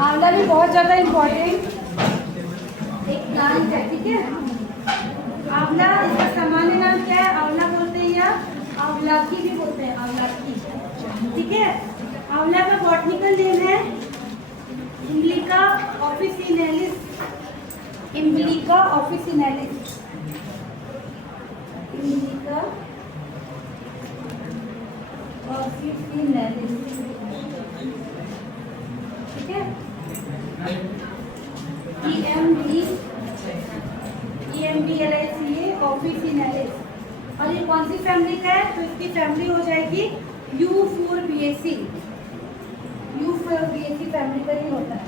आंवला भी बहुत ज़्यादा इम्पोर्टेंट एक प्लांट है, ठीक है। आंवला, इसका सामान्य नाम क्या है? आंवला बोलते हैं या आंवलाकी भी बोलते हैं, आंवलाकी, ठीक है। आंवला का बॉटनिकल नेम है इम्ब्लिका ऑफिसिनालिस, इम्ब्लिका ऑफिसिनालिस, इम्ब्लिका ऑफिसिनालिस, ठीक है। EMBLICA officinalis. और ये कौन सी फैमिली का है? तो इसकी फैमिली हो जाएगी U4BAC, U4BAC फैमिली का ही होता है,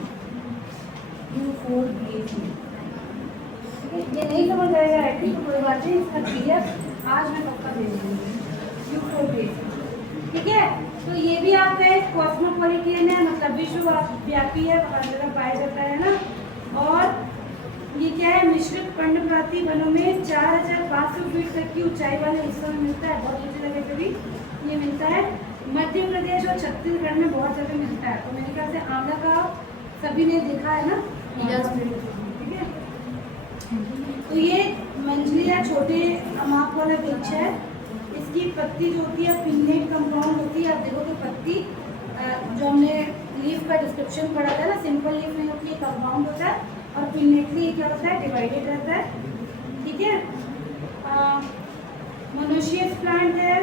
U4BAC। ये नहीं समझ आएगा राइटिंग तो कोई बात नहीं, इसका PDF आज मैं पक्का भेज दूँगी, U4BAC, ठीक है। तो ये भी आपका एक कॉस्मोपॉलिटन है, मतलब विश्वव्यापी है, हर जगह पाया जाता है ना। और ये क्या है? मिश्रित पर्णपाती वनों में 4500 फीट तक की ऊंचाई वाले हिस्सों में मिलता है, बहुत ऊंचे जगह पे भी ये मिलता है। मध्य प्रदेश और छत्तीसगढ़ में बहुत जगह मिलता है। तो मेरे ख्याल से आंवला का सभी ने देखा है ना, ठीक है। तो ये मंजरी या छोटे अमाप वाला वृक्ष है। इसकी पत्ती जो होती है पिन्नेट कंपाउंड होती है। आप देखो कि पत्ती जो हमने लीफ का डिस्क्रिप्शन पढ़ा था ना, सिंपल लीफ नहीं होती है, कंपाउंड होता है, और पिन्नेटली क्या होता है? डिवाइडेड रहता है, ठीक है। मोनोशियस प्लांट है।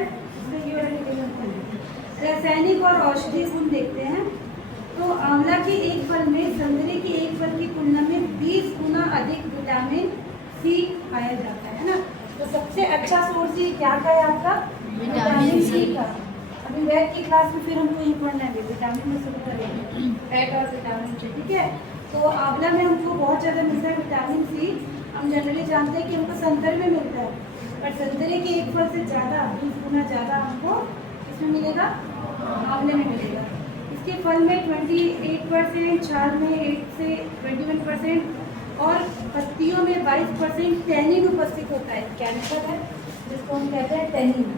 रासायनिक और औषधीय गुण देखते हैं। तो आंवला के एक फल में संतरे की एक फल की तुलना में 20 गुना अधिक विटामिन सी पाया जाता है ना। तो सबसे अच्छा सोर्स ये क्या का है आपका? विटामिन सी का। अभी वेट की क्लास में फिर हमको ये पढ़ना है, विटामिन में शुरू करेंगे, फैट और विटामिन सी, ठीक है। तो आंवला में हमको बहुत ज़्यादा मिलता है विटामिन सी। हम जनरली जानते हैं कि हमको संतरे में मिलता है, पर संतरे के एक फल से ज़्यादा 20 गुना ज़्यादा हमको इसमें मिलेगा, आंवले में मिलेगा। इसके फल में 28%, छाल में 8 से 21% और पत्तियों में 22% टैनिन उपस्थित होता है। कैंसर है जिसको हम कहते हैं टैनिन,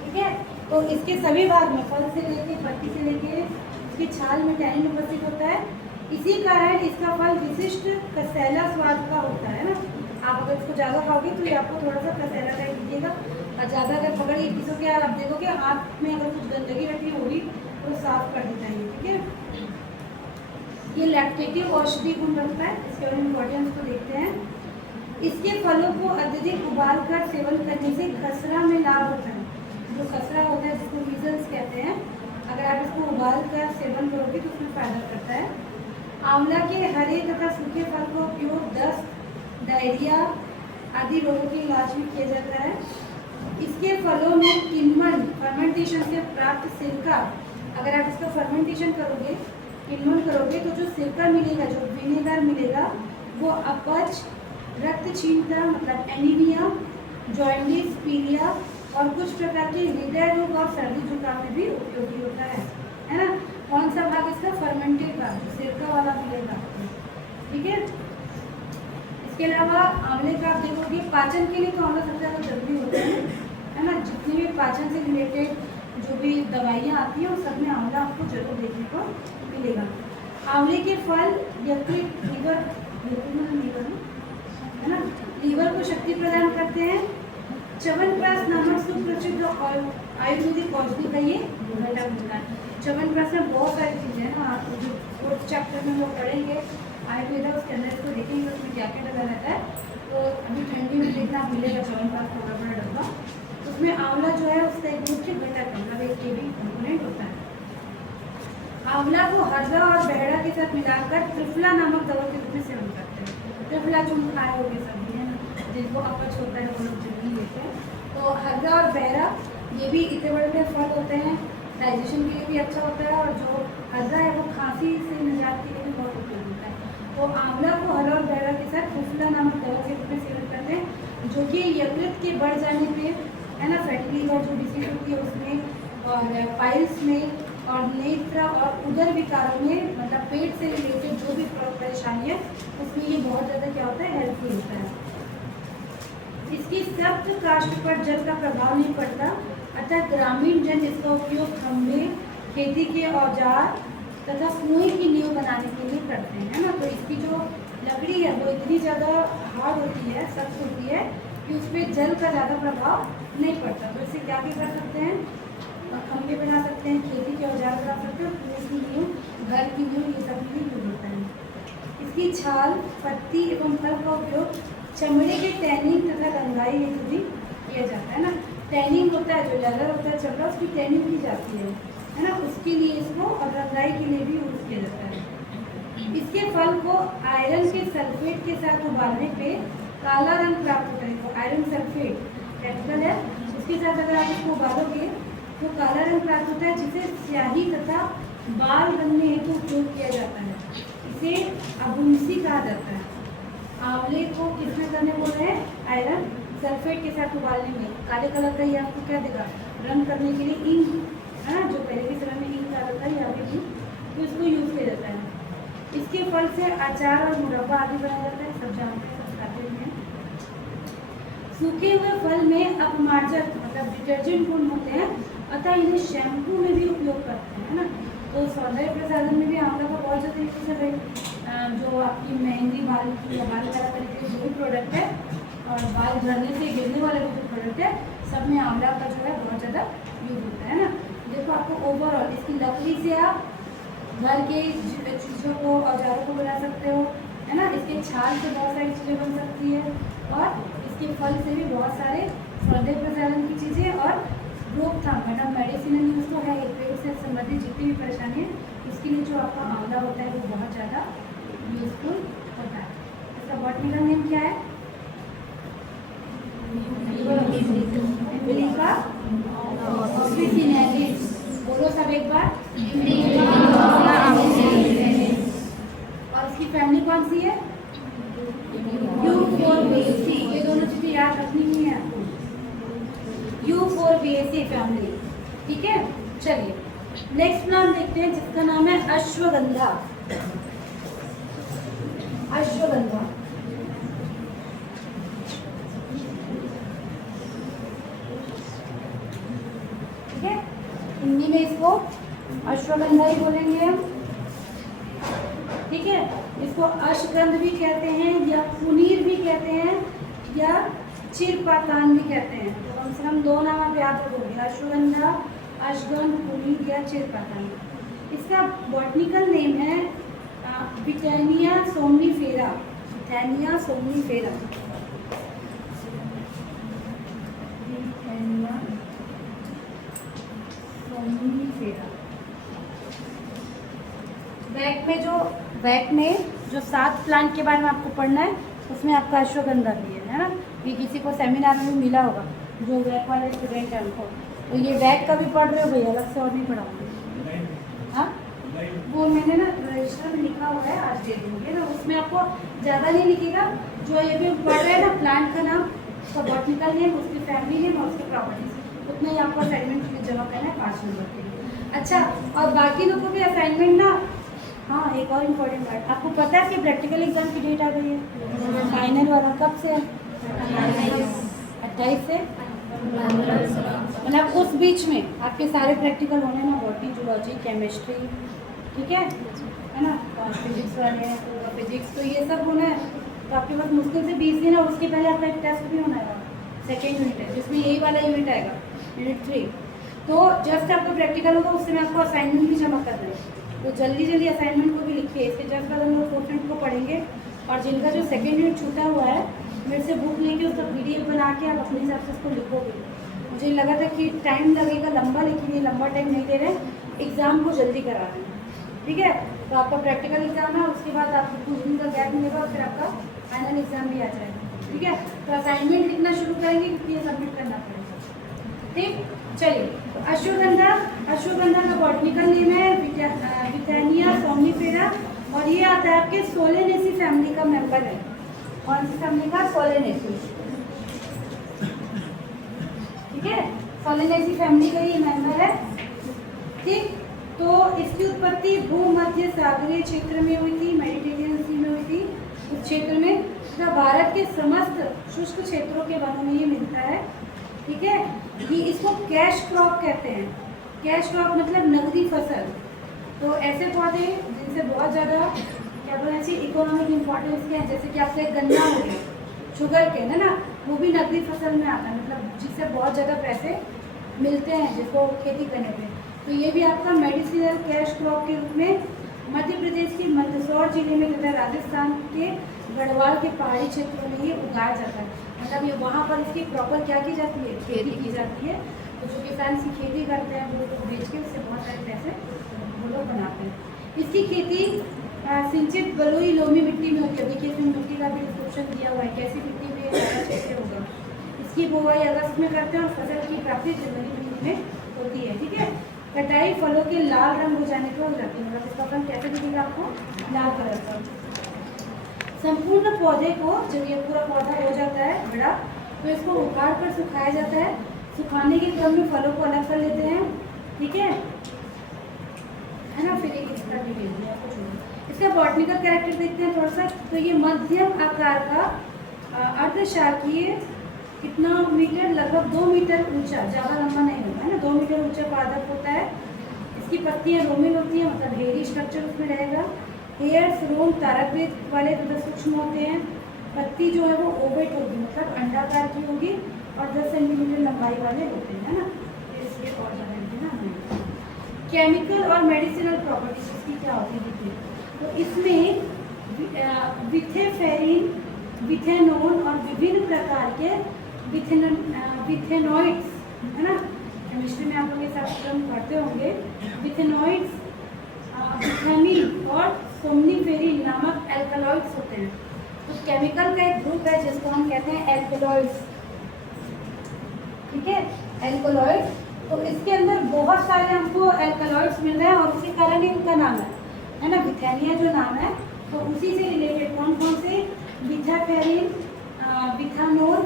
ठीक है। तो इसके सभी भाग में, फल से लेके पत्ती से लेके इसकी छाल में टैनिन उपस्थित होता है। इसी कारण इसका फल विशिष्ट कसैला स्वाद का होता है ना। आप अगर इसको ज़्यादा खाओगे तो ये आपको थोड़ा सा कसैला टाइप दिखेगा, और ज़्यादा अगर पकड़ के किसोगे आप देखोगे आँख में अगर कुछ गंदगी रखी होगी तो साफ कर देता है, ठीक है। ये लैक्टेटिव औषधि गुण रखता है, इसके और इम्पोर्टेंस को देखते हैं। इसके फलों को अत्यधिक उबाल कर सेवन करने से खसरा में लाभ होता है। जो खसरा होता है जिसको मीजल्स कहते हैं, अगर आप इसको उबाल कर सेवन करोगे तो उसमें फायदा करता है। आंवला के हरे तथा सूखे फल का उपयोग दस्त, डायरिया आदि रोगों के इलाज में किया जाता है। इसके फलों में किण्वन फर्मेंटेशन से प्राप्त सिरका, अगर आप इसका फर्मेंटेशन करोगे, किण्वन करोगे तो जो सिरका मिलेगा, जो विनेगर मिलेगा, वो अपच, रक्तहीनता मतलब एनीमिया, जॉन्डिस, पीलिया और कुछ प्रकार के हृदय रोग और सर्दी जुकाम में भी उपयोगी होता है ना। कौन सा भाग इसका? फर्मेंटेड भाग, सिरका वाला मिलेगा, ठीक है। इसके अलावा आंवले का आप देखोगे पाचन के लिए तो आंवला सबसे ज़्यादा जरूरी होता है ना। जितनी भी पाचन से रिलेटेड जो भी दवाइयाँ आती हैं उस सब में आंवला आपको जरूर देखने को मिलेगा। आंवले के फल यकृत, लीवर है ना, लीवर को शक्ति प्रदान करते हैं। च्यवनप्राश नामक सुप्रसिद्ध आयुर्वेदिक औषधि का ये घटक होता है। च्यवनप्राश में बहुत सारी चीज़ें हैं ना, आप जो फोर्थ चैप्टर में लोग पढ़ेंगे आयुर्वेदा, उसके अंदर इसको देखेंगे उसमें क्या क्या डला रहता है। तो अभी ठंडी में देखना मिलेगा च्यवनप्राश का बड़ा बड़ा डब्बा, उसमें आंवला जो है उसका एक मुख्य घटक मतलब एक ये भी कंपोनेंट होता है। आंवला को हरदा और बहड़ा के साथ मिलाकर त्रिफला नामक दवा के रूप में सेवन करते हैं। त्रिफला जो खाए होगे सभी है ना, जिनको अपच होता है वो लोग जल्दी लेते हैं। तो हरदा और बहरा ये भी इतने बड़े फल होते हैं, डाइजेशन के लिए भी अच्छा होता है, और जो हरदा है वो खांसी से निजात के लिए भी बहुत उपयोगी होता है। तो आंवला को हरदा और बहरा के साथ त्रिफला नामक दवा के रूप में सेवन करते हैं, जो कि यकृत के बढ़ जाने पे है ना, फैटी लीवर जो डिसीज होती है उसमें, और पाइल्स में, और नेत्र और उदर विकारों में, मतलब पेट से रिलेटेड जो भी परेशानी है उसमें ये बहुत ज़्यादा क्या होता है, हेल्पफुल होता है। इसकी सख्त काष्ठ पर जल का प्रभाव नहीं पड़ता, अतः ग्रामीण जन इसका उपयोग खंभे, खेती के औजार, तथा कुएं की नींव बनाने के लिए करते हैं, है ना। तो इसकी जो लकड़ी है वो इतनी ज़्यादा हार्ड होती है, सख्त होती है कि उस पर जल का ज़्यादा प्रभाव नहीं पड़ता। तो इससे क्या क्या कर सकते हैं, खंभे बना सकते हैं, खेती के औजार बना सकते हैं, कुएं की नींव, घर की नींव, ये सब के लिए यूज होता है। इसकी छाल, पत्ती एवं फल का उपयोग चमड़े के टैनिंग तथा रंगाई हेतु भी किया जाता है ना। टैनिंग होता है, जो लेदर होता है चमड़ा, उसकी टैनिंग की जाती है ना, उसके लिए इसको, और रंगाई के लिए भी यूज किया जाता है। इसके फल को आयरन के सल्फेट के साथ उबालने पे काला रंग प्राप्त होता है। तो आयरन सल्फेट केमिकल है, उसके साथ अगर आप इसको उबालोगे तो काला रंग प्राप्त होता है, जिसे स्याही तथा बाल बनने हेतु उपयोग किया जाता है। इसे अबुंसी कहा जाता है। आंवले को किसमें करने बोल रहे हैं, आयरन सल्फेट के साथ उबालने में। काले कलर का ये आपको क्या देगा, रंग करने के लिए इंक, है ना, जो पहले के समय में इंक आता था यहाँ पे भी, तो इसको यूज किया जाता है। इसके फल से अचार और मुरब्बा आदि बनाया जाता है, सब जानते हैं, सब खाते भी हैं। सूखे हुए फल में अपमार्जक मतलब डिटर्जेंट गुण होते हैं, अतः इन्हें शैम्पू में भी उपयोग करते हैं, है ना। तो सौंदर्य प्रसाधन में भी आंवला का बहुत ज़्यादा यूज है भाई। जो आपकी मेहंदी, बाल की बाल कलर करने के जो भी प्रोडक्ट है, और बाल झड़ने से गिरने वाले जो प्रोडक्ट है, सब में आंवला का जो है बहुत ज़्यादा यूज होता है ना। देखो आपको ओवरऑल इसकी लकड़ी से आप घर के चीज़ों को, औजारों को बना सकते हो, है ना। इसके छाल से बहुत सारी चीज़ें बन सकती है, और इसके फल से भी बहुत सारे सौंदर्य प्रसाधन की चीज़ें और रोकथाम, मतलब मेडिसिनल यूज तो है, पेट से संबंधित जितनी भी परेशानी है, इसके लिए जो आपका आंवला होता है वो बहुत ज़्यादा यूजफुल होता है। इसका बॉटनिकल नेम क्या है, इंडिका ऑफिसिनेलिस। बोलो सब एक बार, और इसकी फैमिली कौन सी है, यूफोरबिएसी। ये दोनों चीजें याद रखनी ही है आपको, यूफोरबिएसी फैमिली, ठीक है। चलिए नेक्स्ट प्लांट देखते हैं, जिसका नाम है अश्वगंधा। अश्वगंधा, ठीक है, हिंदी में इसको अश्वगंधा ही बोलेंगे हम, ठीक है। इसको अश्वगंध भी कहते हैं, या पुनीर भी कहते हैं, या चिरपातान भी कहते हैं। तो कम से कम दो नाम आप याद रखोगे, अश्वगंधा, अश्वगंध, पुनीर या चिरपातान। इसका बॉटनिकल नेम है Withania somnifera. Withania somnifera, Withania somnifera. Back में जो 7 प्लांट के बारे में आपको पढ़ना है, उसमें आपका अश्वगंधा भी है ना। ये किसी को सेमिनार में भी मिला होगा, जो बैक वाले स्टूडेंट हैं उनको। तो ये बैक का भी पढ़ रहे हो भैया, अलग से और नहीं पढ़ाऊंगी। हाँ, वो मैंने ना रजिस्टर में लिखा हुआ है, आज दे दूँगी ना। उसमें आपको ज़्यादा नहीं लिखेगा, जो ये भी पढ़ रहे हैं ना, प्लांट का नाम, उसका बॉटनिकल नेम, उसकी फैमिली नेम और उसके प्रॉपर्टीज, उतना ही आपको असाइनमेंट जमा करना है 5 नंबर के लिए। अच्छा, और बाकी लोगों को भी असाइनमेंट ना, हाँ एक और इम्पोर्टेंट बात, आपको पता है कि प्रैक्टिकल एग्जाम की डेट आ गई है, फाइनल वाला कब से है, 28 से, मतलब उस बीच में आपके सारे प्रैक्टिकल होने ना, बॉटनी, जूलॉजी, केमिस्ट्री, ठीक है ना, फिजिक्स वाले हैं, फिजिक्स, तो ये सब होना है। तो आपके पास मुश्किल से 20 दिन है, उसके पहले आपका एक टेस्ट भी होना है, सेकेंड यूनिट है, जिसमें यही वाला यूनिट आएगा, यूनिट 3। तो जस्ट आपका प्रैक्टिकल होगा, उससे मैं आपको असाइनमेंट भी जमा कर रही हूँ। तो जल्दी जल्दी असाइनमेंट को भी लिखिए, इसके जस्ट बाद हम लोग 4th को पढ़ेंगे। और जिनका जो सेकेंड यूनिट छूटा हुआ है, मेरे से बुक लेके उसका PDF बना के आप अपने हिसाब से उसको लिखोगे। मुझे लगा था कि टाइम लगेगा लंबा, लेकिन ये लंबा टाइम नहीं दे रहे, एग्ज़ाम को जल्दी करा रहे हैं, ठीक है। तो आपका प्रैक्टिकल एग्जाम है, उसके बाद आपको कुछ दिन का गैप मिलेगा, और फिर आपका फाइनल एग्जाम भी आ जाएगा, ठीक है। तो असाइनमेंट लिखना शुरू करेंगे, क्योंकि ये सबमिट करना पड़ेगा, ठीक। चलिए, तो अश्वगंधा का बॉटनिकल नेम है विटैनिया सोमनीफेरा, और ये आता है आपके सोलेनेसी फैमिली का मेंबर है। कौन सी फैमिली का, सोलेनेसी, ठीक है, सोलेनेसी फैमिली का ये मेंबर है, ठीक। तो इसकी उत्पत्ति भूमध्य सागरीय क्षेत्र में हुई थी, मेडिटेरियन सी में हुई थी उस क्षेत्र में, तथा भारत के समस्त शुष्क क्षेत्रों के वनों में ये मिलता है, ठीक है। ये इसको कैश क्रॉप कहते हैं। कैश क्रॉप मतलब नकदी फसल, तो ऐसे पौधे जिनसे बहुत ज़्यादा क्या बोलना चाहिए इकोनॉमिक इम्पोर्टेंस के हैं, जैसे कि आपका एक गन्ना हो गया, शुगर केन है ना, वो भी नकदी फसल में आता है, मतलब जिससे बहुत ज़्यादा पैसे मिलते हैं जिसको खेती करने पे। तो ये भी आपका मेडिसिनल कैश क्रॉप के रूप में मध्य प्रदेश के मंदसौर जिले में तथा राजस्थान के गढ़वाल के पहाड़ी क्षेत्रों में ये उगाया जाता है। मतलब ये वहाँ पर इसकी प्रॉपर क्या की जाती है, खेती की जाती है। तो जो किसान इसकी खेती करते हैं वो बेच के उससे बहुत सारे पैसे वो लोग बनाते हैं। इसकी खेती सिंचित बलुई लोमी मिट्टी में होती है। देखिए इसमें मिट्टी का भी डिस्क्रिप्शन दिया हुआ है, कैसी मिट्टी में ज़्यादा अच्छे से होगा। इसकी बुआई अगस्त में करते हैं और फसल की प्राप्ति जनवरी महीने में होती है। ठीक है, कटाई फलों के लाल रंग हो जाने पर हो जाती है, मतलब इसका रंग कैसे दिखेगा आपको, लाल कलर का। संपूर्ण पौधे को जब ये पूरा पौधा हो जाता है बड़ा तो इसको उखाड़ कर सुखाया जाता है। सुखाने के क्रम में फलों को अलग कर लेते हैं। ठीक है ना, फिर एक इसका भी भेज दिया आपको। इसका बॉटनिकल कैरेक्टर देखते हैं थोड़ा सा। तो ये मध्यम आकार का अर्धशाखीय, कितना मीटर, लगभग 2 मीटर ऊंचा, ज़्यादा लंबा नहीं होता है ना, 2 मीटर ऊंचा पादप होता है। इसकी पत्तियां रोमिल होती हैं, मतलब हेयरी स्ट्रक्चर उसमें रहेगा। हेयर्स रोम तारक रेत वाले तथा सूक्ष्म होते हैं। पत्ती जो है वो ओवेट होगी, मतलब अंडाकार की होगी और 10 सेंटीमीटर लंबाई वाले होते हैं, है ना। इसलिए और ना केमिकल और मेडिसिनल प्रॉपर्टीज इसकी क्या होती है देखिए। तो इसमें विथेफेरिन, विथेनोन और विभिन्न प्रकार के विथेनॉइड्स, है ना, केमिस्ट्री में आप लोग ये सब टर्म पढ़ते होंगे। विथेनॉइड्स, विथेमिन और सोमनीफेरिन नामक एल्कलॉइड्स होते हैं। तो केमिकल का एक ग्रुप है जिसको हम कहते हैं एल्कलॉइड्स। ठीक है, एल्कलॉइड। तो इसके अंदर बहुत सारे हमको एल्कलॉइड्स मिल रहे हैं और उसी कारण इनका नाम है ना, विथेनिया जो नाम है। तो उसी से रिलेटेड कौन कौन से, विथाफेरिन, विथानोल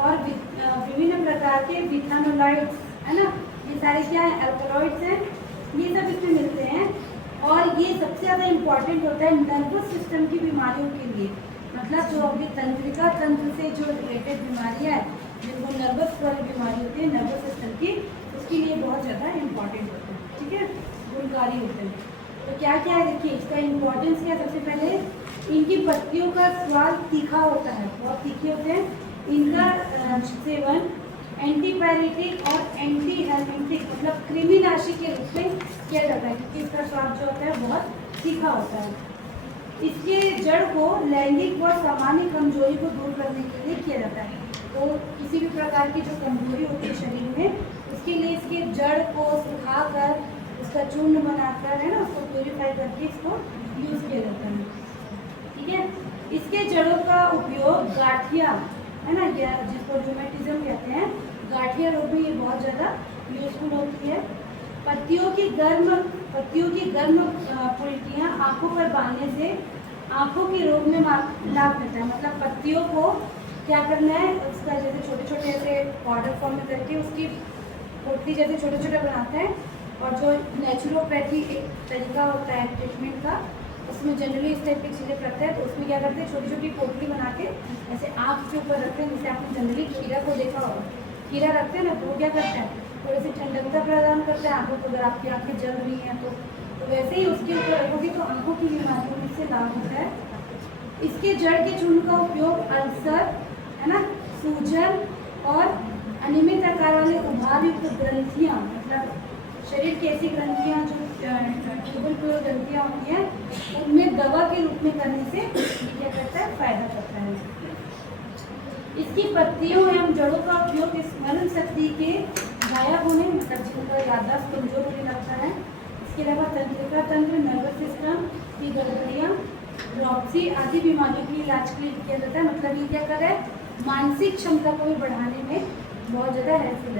और विभिन्न प्रकार के विथानोलाइड्स, है ना, ये सारे क्या है, एल्कलॉइड्स हैं। ये सब इसमें मिलते हैं और ये सबसे ज़्यादा इम्पॉर्टेंट होता है नर्वस सिस्टम की बीमारियों के लिए। मतलब जो अभी तंत्रिका तंत्र से जो रिलेटेड बीमारियाँ हैं, जिनको नर्वस वाली बीमारी होती है नर्वस सिस्टम की, उसके लिए बहुत ज़्यादा इम्पॉर्टेंट होते हैं। ठीक है, गुणकारी होते हैं। तो क्या क्या है देखिए, इसका इम्पोर्टेंस क्या है। सबसे पहले इनकी पत्तियों का स्वाद तीखा होता है, बहुत तीखे होते हैं। इनका सेवन एंटीपायरेटिक और एंटी हेलमिंटिक, मतलब कृमिनाशी के रूप में किया जाता है, क्योंकि इसका स्वाद जो होता है बहुत तीखा होता है। इसके जड़ को लैंगिक व सामान्य कमजोरी को दूर करने के लिए किया जाता है। तो किसी भी प्रकार की जो कमजोरी होती है शरीर में, उसके लिए इसके जड़ को सुखाकर उसका चूर्ण बनाकर, है ना, उसको प्यूरिफाई करके इसको यूज़ किया जाता है। ठीक है, इसके जड़ों का उपयोग गाठिया, है ना, या जिसको रूमेटिज्म कहते हैं, गाठिया रोग में ये बहुत ज़्यादा यूजफुल होती है। पत्तियों की गर्म पुलटियाँ आँखों पर बांधने से आँखों के रोग में लाभ मिलता है। मतलब पत्तियों को क्या करना है, उसका जैसे छोटे छोटे ऐसे पाउडर फॉर्म में करके उसकी पोटली जैसे छोटे छोटे बनाते हैं। और जो नेचुरोपैथी एक तरीका होता है ट्रीटमेंट का, उसमें जनरली इस टाइप की चीज़ें करते हैं। तो उसमें क्या करते हैं, छोटी छोटी पोटली बना के ऐसे आँख के ऊपर रखते हैं। जैसे आपने जनरली खीरा को देखा होगा, खीरा रखते हैं ना, तो वो क्या करते हैं, थोड़ी सी ठंडकता प्रदान करते हैं आँखों को। अगर आपकी आँखें जल रही हैं तो वैसे ही उसके ऊपर रखोगे तो आँखों की बीमारियों में से लाभ होता है। इसके जड़ के चूर्ण का उपयोग अल्सर, है ना, सूजन और अनियमित आकार वाले उभार युक्त ग्रंथियाँ, मतलब शरीर की ऐसी ग्रंथियाँ जो ट्यूबल ग्रंथियाँ होती हैं, उनमें दवा के रूप में करने से क्या करता है, फायदा करता है। इसकी पत्तियों एवं जड़ों का उपयोग स्मरण शक्ति के गायब होने, मतलब जिनका याददाश्त कमजोर होने लगता है, इसके अलावा तंत्रिका तंत्र, नर्वस सिस्टम की गड़बड़ियाँ, ड्रॉप्सी आदि बीमारियों के इलाज के लिए किया जाता है। मतलब ये क्या कर रहा है, मानसिक क्षमता को भी बढ़ाने में बहुत ज़्यादा हेल्पफुल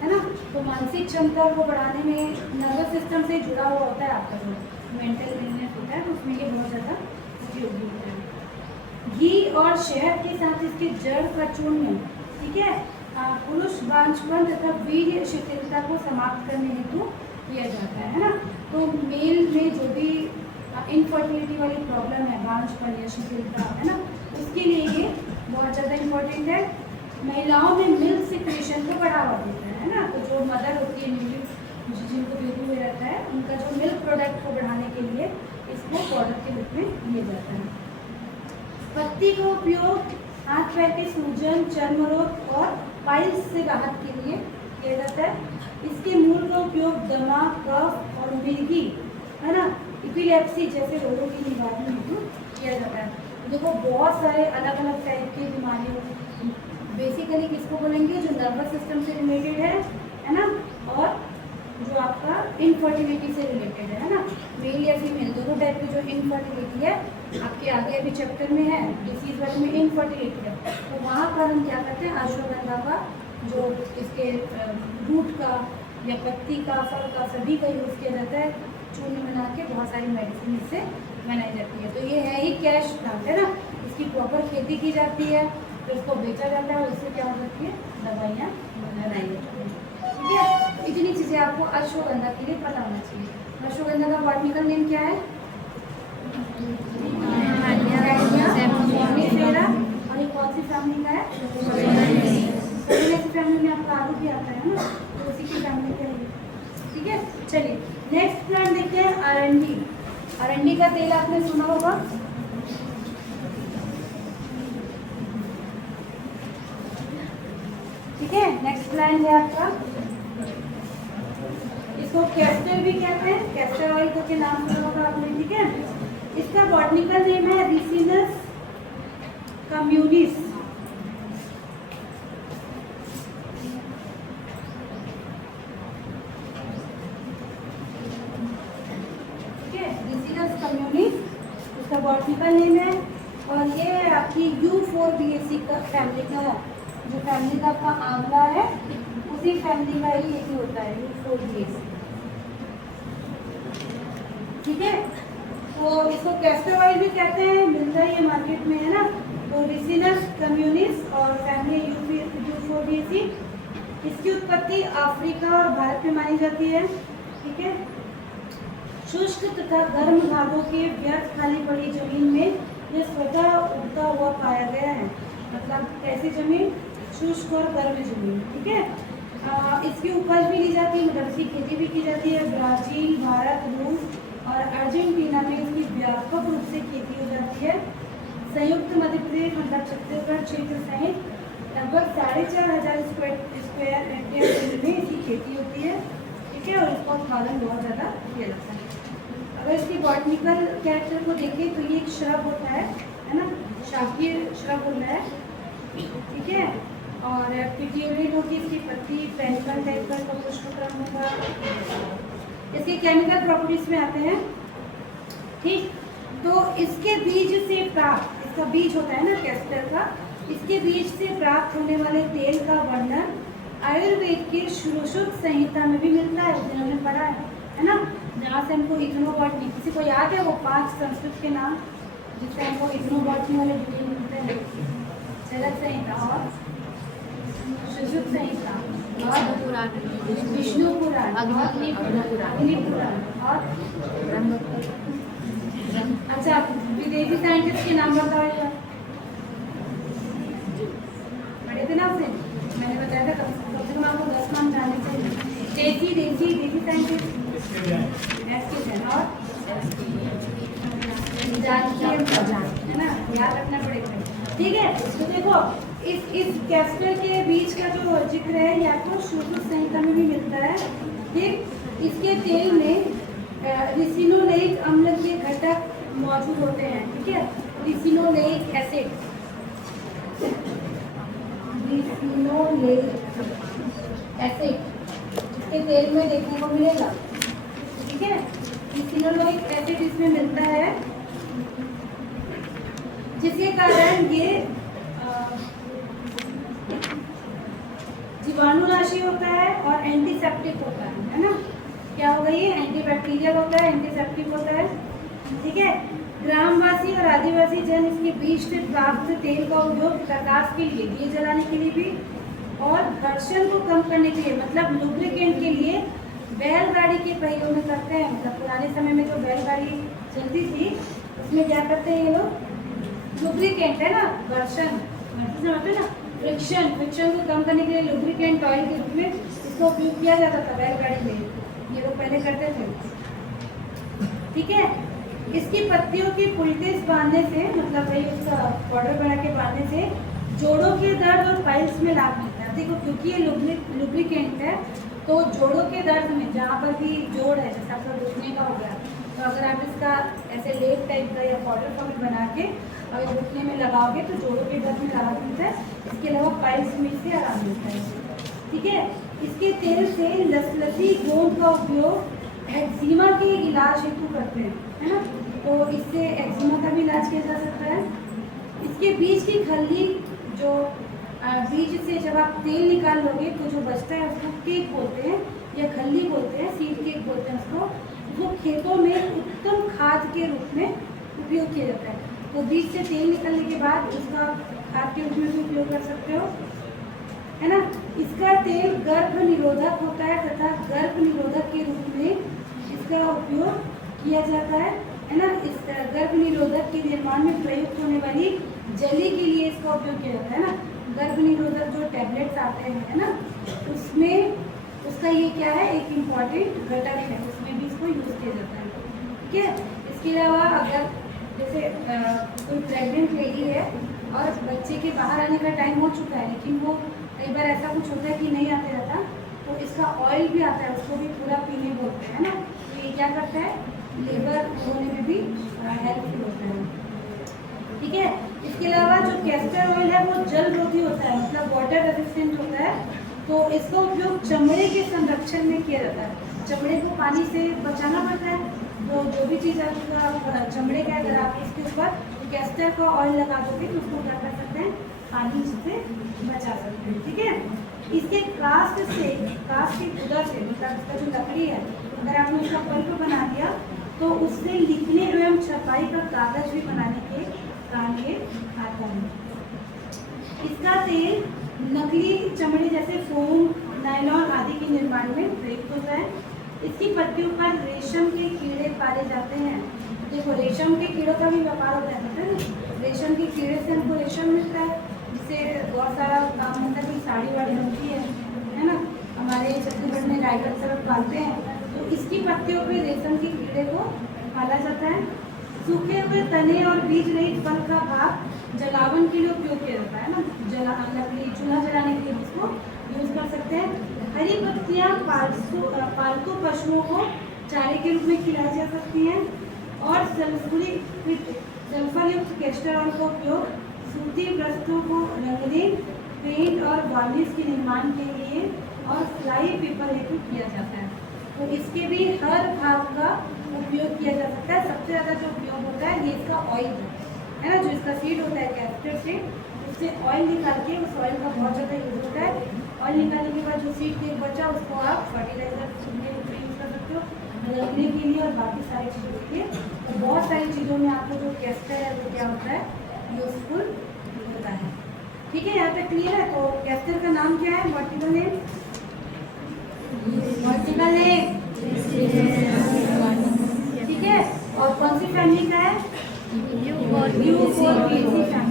है ना। तो मानसिक क्षमता को बढ़ाने में नर्वस सिस्टम से जुड़ा हुआ होता है आपका जो मेंटल इलनेस होता है, तो उसमें ये बहुत ज़्यादा उपयोगी होता है। घी और शहद के साथ इसके जड़ का चूर्ण, ठीक है, पुरुष बांझपन तथा वीर्य शिथिलता को समाप्त करने हेतु किया जाता है ना। तो मेल में जो भी इनफर्टिलिटी वाली प्रॉब्लम है, बांझपन या शिथिलता, है ना, उसके लिए ये बहुत ज़्यादा इम्पोर्टेंट है। महिलाओं में मिल्क सिक्रेशन को बढ़ावा देता है ना। तो जो मदर होती है, जिनको बेबी हुए रहता है, उनका जो मिल्क प्रोडक्ट को बढ़ाने का उपयोग हाथ पैर के सूजन, चर्म रोग और पाइल्स से राहत के लिए किया जाता है। इसके मूल का उपयोग दमा, कफ और मिर्गी, है ना, एपिलेप्सी जैसे रोगों की निवारण हेतु किया जाता है। देखो बहुत सारे अलग अलग टाइप की बीमारियों, बेसिकली किसको बोलेंगे, जो नर्वस सिस्टम से रिलेटेड है ना, और जो आपका इनफर्टिलिटी से रिलेटेड है ना, मेल या फीमेल दोनों टाइप की जो इनफर्टिलिटी है आपके आगे अभी चैप्टर में है, डिसीज वाले में इनफर्टिलिटी है, तो वहाँ पर हम क्या करते हैं, अश्वगंधा का जो इसके रूट का या पत्ती का, फल का, सभी का यूज़ किया जाता है। चूर्ण बना के बहुत सारी मेडिसिन इससे बनाई जाती है। तो ये है ही कैश प्लांट, है ना, इसकी प्रॉपर खेती की जाती है, फिर उसको बेचा जाता है और इससे क्या हो जाती है, दवाइयाँ बनाई जाती हैं। ठीक है, इतनी चीज़ें आपको अश्वगंधा के लिए पता होना चाहिए। अश्वगंधा का बॉटनिकल नेम क्या है, और ये कौन सी फैमिली का है, फैमिली में आपका आलू भी आता है ना, तो उसी की फैमिली का है। ठीक है, चलिए नेक्स्ट प्लांट देखते हैं, अरंडी। अरंडी का तेल आपने सुना होगा, ठीक है। नेक्स्ट प्लांट है आपका, इसको कैस्टर भी कहते हैं, कैस्टर ऑयल के नाम सुना होगा आपने, ठीक है। इसका बॉटनिकल नेम है रिसिनस कम्युनिस। ठीक है, रिसिनस कम्युनिस इसका बॉटनिकल नेम है, और ये आपकी U4BAC का फैमिली का है, जो फैमिली का आपका आंवला है उसी फैमिली का ही एक ही होता है, U4BAC। ठीक है, तो इसको कैस्टर ऑयल भी कहते हैं, मिलता है ये मार्केट में, है ना। तो रिसिनस कम्युनिस और फैमिली U4BAC, इसकी उत्पत्ति अफ्रीका और भारत में मानी जाती है। ठीक है, शुष्क तथा गर्म भागों के व्यर्थ खाली पड़ी जमीन में यह स्वतः उगता हुआ पाया गया है। मतलब कैसी जमीन, शुष्क और गर्म जमीन। ठीक है, इसकी उपज भी ली जाती है, मतलब इसकी खेती भी की जाती है। ब्राजील, भारत, रूस और अर्जेंटीना में इसकी व्यापक रूप से खेती हो जाती है। संयुक्त मध्य प्रदेश मतलब छत्तीसगढ़ क्षेत्र सहित लगभग 4500 स्क्वायर हेक्टेयर में इसकी खेती होती है। ठीक है, और इसका उत्पादन बहुत ज़्यादा किया जाता है। अगर इसकी बॉटनिकल कैरेक्टर को देखें तो ये एक श्रब होता है ना, शाकीय श्रब होता है। ठीक है, और पिटियोलिन होगी इसकी पत्ती, पेनिकल टाइप का पुष्पक्रम होगा। इसके केमिकल प्रॉपर्टीज में आते हैं। ठीक, तो इसके बीज से प्राप्त, इसका बीज होता है ना कैस्टर का, इसके बीज से प्राप्त होने वाले तेल का वर्णन आयुर्वेद के श्रुश्रुत संहिता में भी मिलता है, जिन्होंने पढ़ा है ना, जहाँ से हमको इथनोबॉटनी, किसी को याद है वो 5 संस्कृत के नाम जिससे हमको इथनोबॉटनी वाले डिटेल मिलते हैं, चरक संहिता और सुश्रुत संहिता और विष्णु पुराण, अग्नि पुराण और अच्छा विदेशी साइंटिस्ट के नाम बताओ, पढ़े थे ना आपने, मैंने बताया था कम से कम आपको 10 नाम जानने चाहिए। देसी साइंटिस्ट और है ना, याद रखना पड़ेगा। ठीक है, तो देखो इस कैस्टर के बीज का जो जिक्र है ये आपको श्रुश्रुत संहिता में भी मिलता है। ठीक, इसके तेल में रिसिनोलेइक अम्ल के घटक मौजूद होते हैं। ठीक है, रिसिनोलेइक एसिड, इसके तेल में देखने को मिलेगा। ठीक है, रिसिनोलेइक एसिड इसमें मिलता है, जिसके कारण ये जीवाणुनाशी होता है और एंटीसेप्टिक होता है ना। क्या होगा ये, एंटीबैक्टीरियल होता है, एंटीसेप्टिक होता है। ठीक है, ग्रामवासी और आदिवासी जन इसके बीज से प्राप्त तेल का उपयोग प्रकाश के लिए, दिए जलाने के लिए भी, और घर्षण को कम करने के लिए मतलब लुब्रिकेंट के लिए बैलगाड़ी के पहियों में करते हैं। मतलब पुराने समय में जो बैलगाड़ी चलती थी उसमें क्या करते हैं ये लोग, लुब्रिकेंट है ना, घर्षण समझते ना, फ्रिक्शन को कम करने के लिए लुब्रिकेंट ऑयल के रूप में इसका उपयोग किया जाता था बैलगाड़ी में, ये लोग पहले करते थे। ठीक है, इसकी पत्तियों की पुलटेस बांधने से, मतलब वही उसका पाउडर बना के बांधने से जोड़ों के दर्द और पाइल्स में लाभ मिलता है। देखो क्योंकि ये लुब्रिकेंट है, तो जोड़ों के दर्द में जहाँ पर भी जोड़ है, जैसे आपका घुटने का हो गया, तो अगर आप इसका ऐसे लेप टाइप का या पाउडर फॉर्म में बना के अगर घुटने में लगाओगे तो जोड़ों के दर्द में राहत मिलता है। इसके अलावा पाइल्स में से आराम मिलता है। ठीक है, इसके तेल से लसलसी गोंद का उपयोग एक्जिमा के इलाज हेतु करते हैं, है ना, तो इससे एक्जिमा का भी इलाज किया जा सकता है। इसके बीज की खल्ली, जो बीज से जब आप तेल निकाल लोगे तो जो बचता है उसको केक बोलते हैं या खल्ली बोलते हैं, सीड केक बोलते हैं उसको। वो खेतों में उत्तम खाद के रूप में उपयोग किया जाता है। तो बीज से तेल निकलने के बाद उसका खाद के रूप में भी उपयोग कर सकते हो, है ना। इसका तेल गर्भ निरोधक होता है तथा गर्भ निरोधक के रूप में इसका उपयोग किया जाता है ना। इस गर्भ निरोधक के निर्माण में प्रयुक्त होने वाली जली के लिए इसका उपयोग किया जाता है ना। गर्भ निरोधक जो टैबलेट्स आते हैं, है ना, उसमें उसका ये क्या है, एक इम्पॉर्टेंट घटक है, उसमें भी इसको यूज़ किया जाता है। ठीक है, इसके अलावा अगर जैसे कोई प्रेग्नेंट लेडी है और बच्चे के बाहर आने का टाइम हो चुका है, लेकिन वो कई बार ऐसा कुछ होता है कि नहीं आते रहता, तो इसका ऑयल भी आता है, उसको भी पूरा पीने बोलते हैं ना। तो ये क्या करता है, लेबर होने में भी हेल्पफुल होता है। ठीक है, इसके अलावा जो कैस्टर ऑयल है वो जल रोधी होता है, मतलब वाटर रेजिस्टेंट होता है। तो इसका उपयोग चमड़े के संरक्षण में किया जाता है। चमड़े को पानी से बचाना पड़ता है, तो जो भी चीज़ आपका चमड़े का, अगर आप इसके ऊपर कैस्टर का ऑयल लगा दोगे तो उसको क्या कर सकते हैं, पानी से बचा सकते हैं। ठीक है, इसके कास्ट से, कास्ट की गुदा से, मतलब इसका जो लकड़ी है, अगर आपने उसका पल्प बना दिया तो उससे लिखने एवं छपाई का कागज भी बनाने के काम के आता है। इसका तेल नकली चमड़े जैसे फोम, नायलॉन आदि के निर्माण में प्रयुक्त होता है। इसकी पत्तियों पर रेशम के कीड़े पाले जाते हैं। देखो रेशम के कीड़ों का भी व्यापार होता है, पता है ना। रेशम के कीड़े से हमको रेशम मिलता है, जिससे बहुत सारा काम होता है कि साड़ी वाड़ी बनती है ना। हमारे छत्तीसगढ़ में रायगढ़ तरफ पालते हैं, तो इसकी पत्तियों पे रेशम के कीड़े को पाला जाता है। सूखे हुए तने और बीज रहित फल का भाग जलावन के लिए उपयोग किया जाता है ना, लकड़ी चूल्हा जलाने के लिए इसको यूज कर सकते हैं। हरी पत्तियाँ पालतू पशुओं को चारे के रूप में खिलाई जा सकती हैं। और सल्फर युक्त कैस्टर ऑयल का उपयोग सूती वस्त्रों को रंगने, पेंट और वार्निश के निर्माण के लिए और फ्लाई पेपर हेतु किया जाता है। तो इसके भी हर भाग का उपयोग किया जा सकता है। सबसे ज़्यादा जो उपयोग होता है ये इसका ऑयल है ना, जो इसका सीड होता है कैस्टर से, उससे ऑयल निकाल के, उस ऑयल का बहुत ज़्यादा यूज होता है। ऑयल निकालने के बाद जो सीड केक बचा उसको आप फर्टिलाइजर के रूप में यूज़ कर सकते हो, रंगने के लिए और बाकी सारी चीज़ों के लिए। तो बहुत सारी चीज़ों में आपको जो कैस्टर है वो क्या होता है, यूजफुल होता है। ठीक है, यहाँ पे क्लियर है। तो कैस्टर का नाम क्या है, वर्टिकल नेम, वर्टिकल नेम, ठीक है। और कौन सी फैमिली का है, यूफोरबिएसी फैमिली।